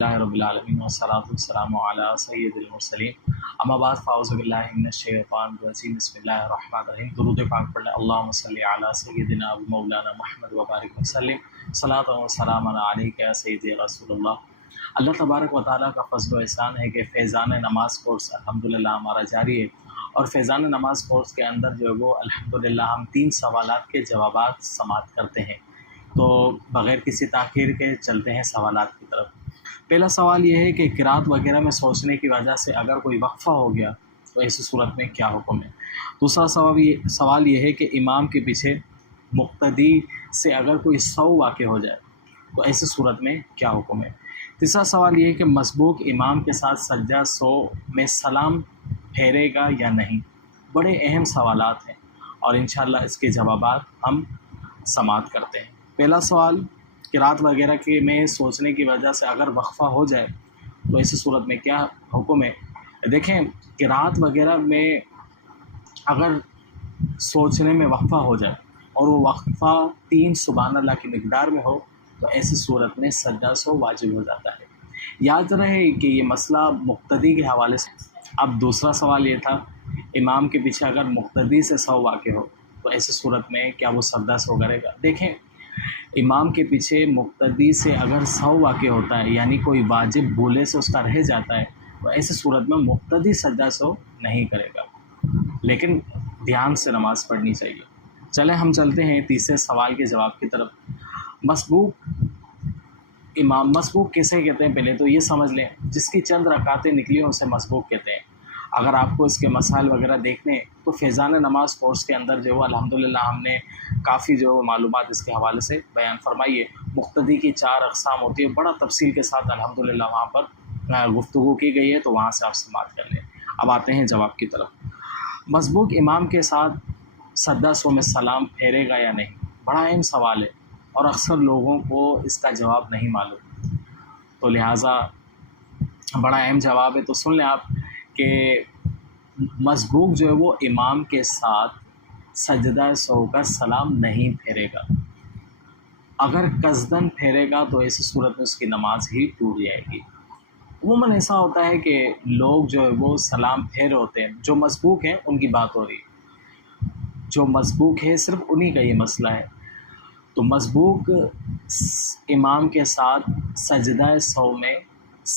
اللہ رب العالمین والصلاۃ والسلام علی سید المرسلین اما بعد فاعوذ باللہ من الشیطان الرجیم بسم اللہ الرحمن الرحیم درود پاک پڑھ لیں اللہم صلی علی سیدنا و مولانا محمد وبارک وسلم صلاۃ و سلام علیک یا سیدی رسول اللہ۔ اللہ تبارک و تعالیٰ کا فضل و احسان ہے کہ فیضان نماز کورس الحمدللہ ہمارا جاری ہے، اور فیضان نماز کورس کے اندر جو ہے وہ الحمدللہ ہم 3 سوالات کے جوابات سماعت کرتے ہیں۔ تو بغیر کسی تاخیر کے چلتے ہیں سوالات کی طرف۔ پہلا سوال یہ ہے کہ قرات وغیرہ میں سوچنے کی وجہ سے اگر کوئی وقفہ ہو گیا تو ایسی صورت میں کیا حکم ہے؟ دوسرا سوال یہ ہے کہ امام کے پیچھے مقتدی سے اگر کوئی سہو واقع ہو جائے تو ایسی صورت میں کیا حکم ہے؟ تیسرا سوال یہ ہے کہ مسبوق امام کے ساتھ سجدہ سو میں سلام پھیرے گا یا نہیں؟ بڑے اہم سوالات ہیں اور انشاءاللہ اس کے جوابات ہم سماعت کرتے ہیں۔ پہلا سوال، قرات وغیرہ کے میں سوچنے کی وجہ سے اگر وقفہ ہو جائے تو ایسی صورت میں کیا حکم ہے؟ دیکھیں، قرات وغیرہ میں اگر سوچنے میں وقفہ ہو جائے اور وہ وقفہ 3 سبحان اللہ کی مقدار میں ہو تو ایسی صورت میں سجدہ سو واجب ہو جاتا ہے۔ یاد رہے کہ یہ مسئلہ مقتدی کے حوالے سے۔ اب دوسرا سوال یہ تھا، امام کے پیچھے اگر مقتدی سے سہو واقع ہو تو ایسی صورت میں کیا وہ سجدہ سو کرے گا؟ دیکھیں، امام کے پیچھے مقتدی سے اگر سہو واقع ہوتا ہے یعنی کوئی واجب بھولے سے اس کا رہ جاتا ہے تو ایسی صورت میں مقتدی سجدہ سہو نہیں کرے گا، لیکن دھیان سے نماز پڑھنی چاہیے۔ چلیں ہم چلتے ہیں تیسرے سوال کے جواب کی طرف۔ مسبوق کسے کہتے ہیں؟ پہلے تو یہ سمجھ لیں، جس کی چند رکعتیں نکلی ہیں اسے مسبوق کہتے ہیں۔ اگر آپ کو اس کے مسائل وغیرہ دیکھنے ہیں تو فیضان نماز کورس کے اندر جو الحمدللہ ہم نے کافی معلومات اس کے حوالے سے بیان فرمائی ہے۔ مقتدی کی 4 اقسام ہوتی ہے، بڑا تفصیل کے ساتھ الحمدللہ وہاں پر گفتگو کی گئی ہے، تو وہاں سے آپ سماعت کر لیں۔ اب آتے ہیں جواب کی طرف۔ مسبوق امام کے ساتھ سجدہ سو میں سلام پھیرے گا یا نہیں؟ بڑا اہم سوال ہے اور اکثر لوگوں کو اس کا جواب نہیں معلوم، تو لہٰذا بڑا اہم جواب ہے، تو سن لیں آپ کہ مسبوق جو ہے وہ امام کے ساتھ سجدہ سو کا سلام نہیں پھیرے گا۔ اگر قصدن پھیرے گا تو ایسی صورت میں اس کی نماز ہی ٹوٹ جائے گی۔ عموماً ایسا ہوتا ہے کہ لوگ جو ہے وہ سلام پھیر ہوتے ہیں، جو مسبوق ہیں ان کی بات ہو رہی ہے، جو مسبوق ہے صرف انہی کا یہ مسئلہ ہے۔ تو مسبوق امام کے ساتھ سجدہ سو میں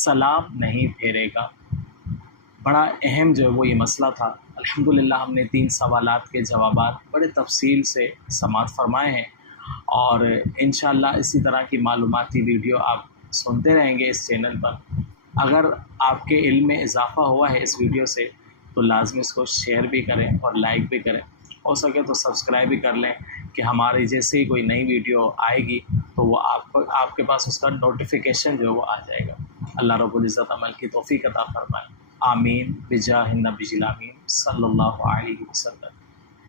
سلام نہیں پھیرے گا۔ بڑا اہم جو ہے وہ یہ مسئلہ تھا۔ الحمدللہ ہم نے 3 سوالات کے جوابات بڑے تفصیل سے سماعت فرمائے ہیں، اور انشاءاللہ اسی طرح کی معلوماتی ویڈیو آپ سنتے رہیں گے اس چینل پر۔ اگر آپ کے علم میں اضافہ ہوا ہے اس ویڈیو سے تو لازمی اس کو شیئر بھی کریں اور لائک بھی کریں، ہو سکے تو سبسکرائب بھی کر لیں کہ ہماری جیسے ہی کوئی نئی ویڈیو آئے گی تو وہ آپ کے پاس اس کا نوٹیفیکیشن جو ہے وہ آ جائے گا۔ اللہ رب العزت عمل کی توفیق عطا فرمائے، آمین بجاہ النبی الامین صلی اللہ علیہ وسلم۔